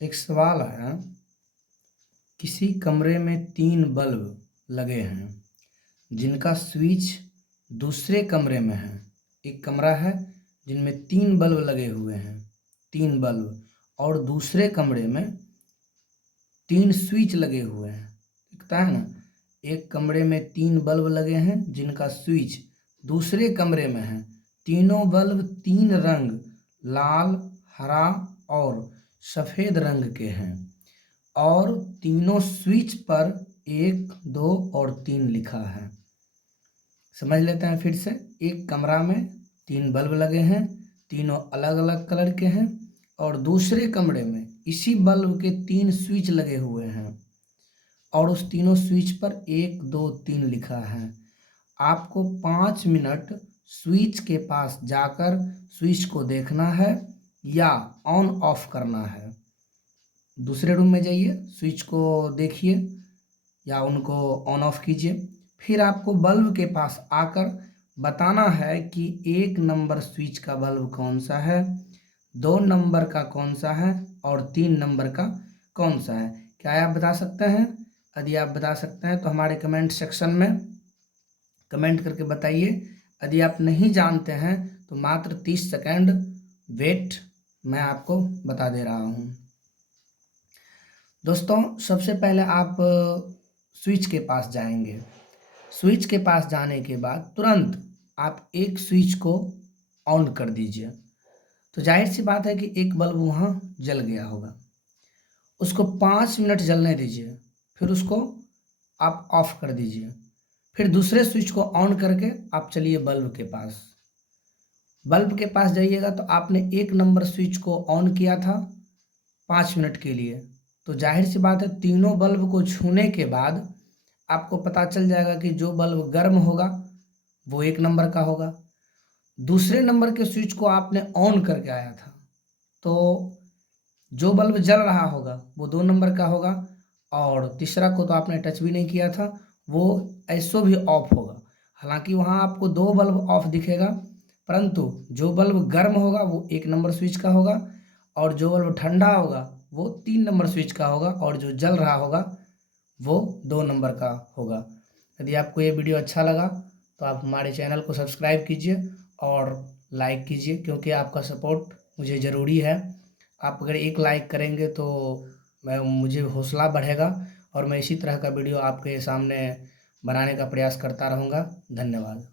एक सवाल है, किसी कमरे में 3 बल्ब लगे हैं जिनका स्विच दूसरे कमरे में है। एक कमरा है जिनमें 3 बल्ब लगे हुए हैं, 3 बल्ब, और दूसरे कमरे में 3 स्विच लगे हुए हैं। दिखता है ना, एक कमरे में 3 बल्ब लगे हैं जिनका स्विच दूसरे कमरे में है। तीनों बल्ब 3 रंग लाल, हरा और सफ़ेद रंग के हैं और तीनों स्विच पर 1, 2 और 3 लिखा है। समझ लेते हैं फिर से। एक कमरा में 3 बल्ब लगे हैं, तीनों अलग अलग कलर के हैं, और दूसरे कमरे में इसी बल्ब के 3 स्विच लगे हुए हैं और उस तीनों स्विच पर 1, 2, 3 लिखा है। आपको 5 मिनट स्विच के पास जाकर स्विच को देखना है या ऑन ऑफ करना है। दूसरे रूम में जाइए, स्विच को देखिए या उनको ऑन ऑफ कीजिए। फिर आपको बल्ब के पास आकर बताना है कि 1 नंबर स्विच का बल्ब कौन सा है, 2 नंबर का कौन सा है और 3 नंबर का कौन सा है। क्या आप बता सकते हैं? यदि आप बता सकते हैं तो हमारे कमेंट सेक्शन में कमेंट करके बताइए। यदि आप नहीं जानते हैं तो मात्र 30 सेकंड वेट, मैं आपको बता दे रहा हूँ। दोस्तों, सबसे पहले आप स्विच के पास जाएंगे। स्विच के पास जाने के बाद तुरंत आप एक स्विच को ऑन कर दीजिए। तो जाहिर सी बात है कि एक बल्ब वहाँ जल गया होगा। उसको 5 मिनट जलने दीजिए, फिर उसको आप ऑफ कर दीजिए। फिर दूसरे स्विच को ऑन करके आप चलिए बल्ब के पास। बल्ब के पास जाइएगा तो आपने 1 नंबर स्विच को ऑन किया था 5 मिनट के लिए। तो जाहिर सी बात है तीनों बल्ब को छूने के बाद आपको पता चल जाएगा कि जो बल्ब गर्म होगा वो 1 नंबर का होगा। दूसरे नंबर के स्विच को आपने ऑन करके आया था, तो जो बल्ब जल रहा होगा वो 2 नंबर का होगा, और तीसरा को तो आपने टच भी नहीं किया था, वो ऐसो भी ऑफ होगा। हालांकि वहाँ आपको 2 बल्ब ऑफ दिखेगा, परंतु जो बल्ब गर्म होगा वो 1 नंबर स्विच का होगा और जो बल्ब ठंडा होगा वो 3 नंबर स्विच का होगा और जो जल रहा होगा वो 2 नंबर का होगा। यदि आपको ये वीडियो अच्छा लगा तो आप हमारे चैनल को सब्सक्राइब कीजिए और लाइक कीजिए, क्योंकि आपका सपोर्ट मुझे ज़रूरी है। आप अगर एक लाइक करेंगे तो मुझे हौसला बढ़ेगा और मैं इसी तरह का वीडियो आपके सामने बनाने का प्रयास करता रहूँगा। धन्यवाद।